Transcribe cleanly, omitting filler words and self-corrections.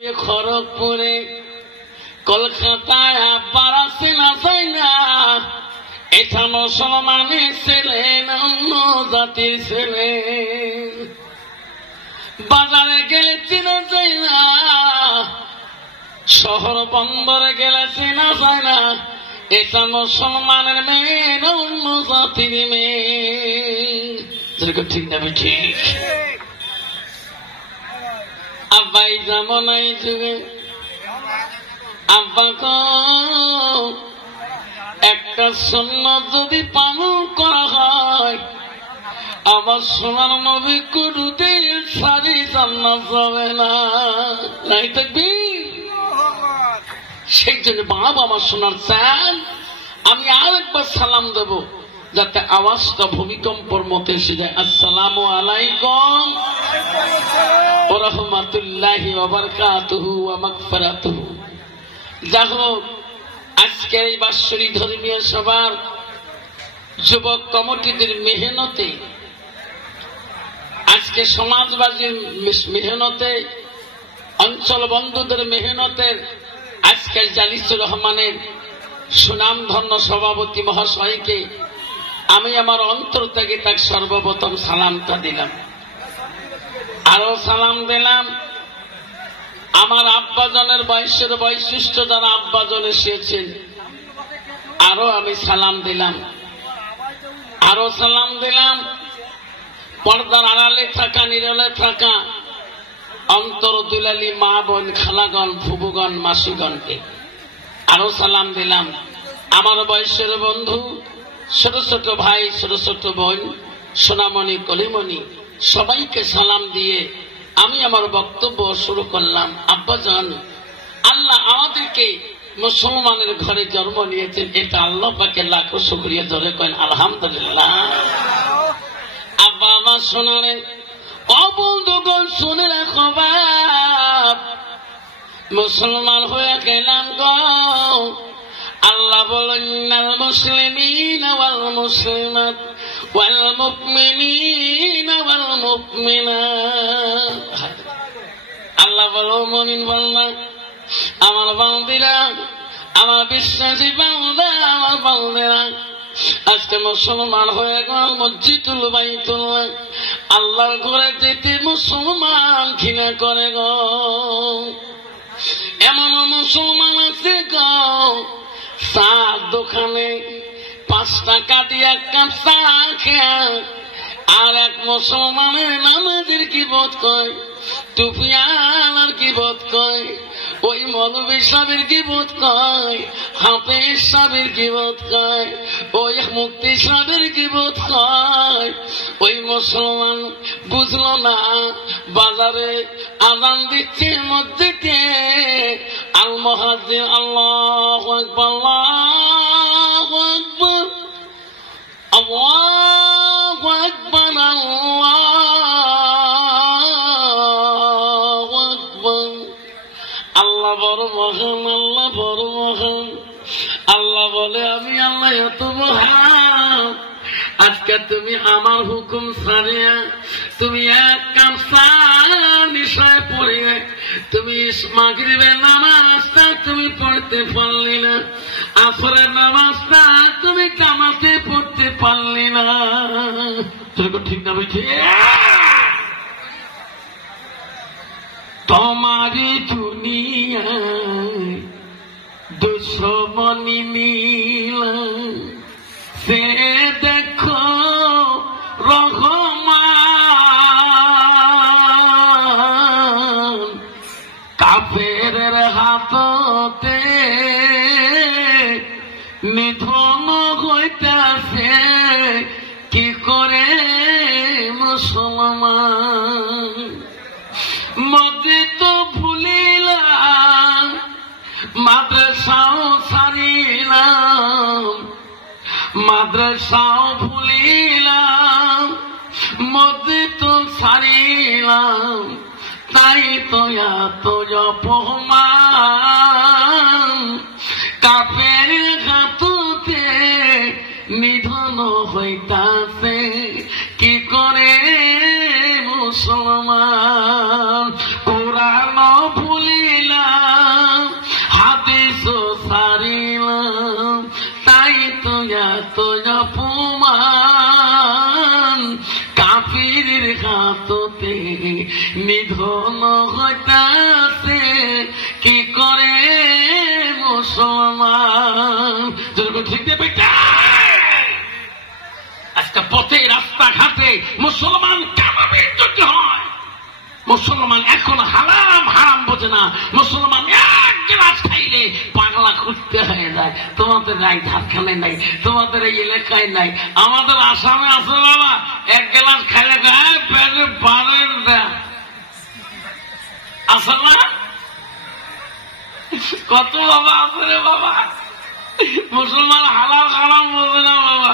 খড়গপুরে কলকাতায় আব্বার আছে না চাই না, এটা মুসলমানের ছেলে না অন্য জাতির ছেলে। বাজারে গেলে চেনা যায় না, শহর বন্দরে গেলে চেনা যায় না, এটা মুসলমানের মেয়ে না অন্য জাতির মেয়ে। ঠিক না? ঠিক। আব্বাই যেমন এই যুগে আব্বা একটা সুন্নাত যদি পালন করা হয়, আমার সোনার নবী কুরুতে সারি জান্নাত যাবে না। সেই জন্য বাবা আমার সোনার চান আমি আরেকবার সালাম দেব, যাতে আওয়াজটা ভূমিকম্পর মতো এসে যায়। আসসালামু আলাইকুম ওয়া রাহমাতুল্লাহি ওয়া বারাকাতুহু ওয়া মাগফিরাতুহু। যা হোক, আজকের এই বাৎসরিক ধর্মীয় সভার যুবক কমিটিদের মেহনতে, আজকে সমাজবাদীর মেহনতে, অঞ্চল বন্ধুদের মেহনতে, আজকের জালিসুর রহমানের সুনামধন্য সভাপতি মহাশয়কে আমি আমার অন্তর থেকে তাকে সর্বপ্রথম সালামটা দিলাম। আরো সালাম দিলাম আমার আব্বাজনের বয়সের বৈশিষ্ট্য যারা আব্বাজন এসেছেন, আরো আমি সালাম দিলাম। আরো সালাম দিলাম পর্দার আড়ালে থাকা, নিরলে থাকা অন্তর দুলালী মা বোন, খালাগণ, ফুবুগণ, মাসিগণকে। আরো সালাম দিলাম আমার বয়সের বন্ধু, ছোট ছোট ভাই, ছোট ছোট বোন, সোনামণি, কলিমণি, সবাইকে সালাম দিয়ে আমি আমার বক্তব্য শুরু করলাম। আব্বাজান, আল্লাহ আমাদেরকে মুসলমানের ঘরে জন্ম নিয়েছেন, এটা আল্লাহ পাকের লাখো শুকরিয়া। ধরে করেন আলহামদুলিল্লাহ। আব্বা আমার শোনারে অবন্ধুগণ, শুনে রাখো বাপ, মুসলমান হয়ে গেলাম গো। আল্লাহ বলেন ইন্নাল মুসলিমিনা ওয়াল মুসলিমাত ওয়াল মুমিনিনা ওয়াল মুমিনাত। আল্লাহ বলো মুমিন বান্দা, আমার বান্দিরা, আমার বিশ্বাসী বান্দা, আমার বান্দিরা, আজকে মুসলমান হয়ে গেল। মসজিদুল বাইতুল্লাহ আল্লাহর ঘরে যেতে মুসলমান ঘৃণা করে গো। এমন মুসলমান আছে গো, চার দোকানে 5 টাকা দিয়ে এক কাপ চা খেয়ে আর এক মুসলমানের নামাজের কি বোধ কয়, টুপিয়ালার কি বোধ কয়, ওই মৌলবী সাহেবের কি বোধ কয়, হাফেজ সাহেবের কি বোধ কয়, ওই মুফতি সাহেবের কি বোধ কয়। ওই মুসলমান বুঝলো না বাজারে আযান দিচ্ছে মসজিদে, আল মুয়াজ্জিন আল্লাহু আকবার, আল্লাহু আকবার, আল্লাহু আকবার, আল্লাহু আকবার। আল্লাহ বড় মহান, আল্লাহ বড় মহান। আল্লাহ বলে আমি আল্লাহ এত মহান, আজকে তুমি আমার হুকুম ছাড়িয়া তুমি এক কাপ চা নিশায় পড়ে তুমি মাগরিবের নামাজটা তুমি পড়তে পারলি না, আসরের নামাজটা তুমি জামাতে পড়তে পারলি না। ঠিক না? ঠিক। তোমারি দুনিয়ায় দুশ্মনী নীল, সে দেখো রহমান, কাফেরের হাততে নিধন হইতাছে কি করে মুসলমান। মসজিদ ভুলিলাম, মাদ্রাসাও ছাড়িলাম, মাদ্রাসাও ভুলিলাম, মসজিদ ছাড়িলাম, তাই তো এত অপমান, কাফের হাততে নিধন হইতাছে কি করে মুসলমান। কোরআন ভুলি দিলাম, হাদিস সারিলাম, তাই তো এত অপমান। কাফিরের হাততে নিধন হইতাছে, কি করে মুসলমান। ঠিক দেবে আজকে পথে রাস্তাঘাটে মুসলমান কেমন যোগ্য হয়। মুসলমান এখন হারাম হারাম বোঝে না। মুসলমান এক গ্লাস খাইলে পাগলা খুঁজতে হয়ে যায়। তোমাদের নাই, ঝাড়খণ্ডে নাই, তোমাদের এই এলাকায় নাই, আমাদের আসামে আছে বাবা। এক গ্লাস খাইলে পেটে পারেন আছে না? কত বাবা আছে রে বাবা। মুসলমান হালাল হারাম বোঝে না বাবা।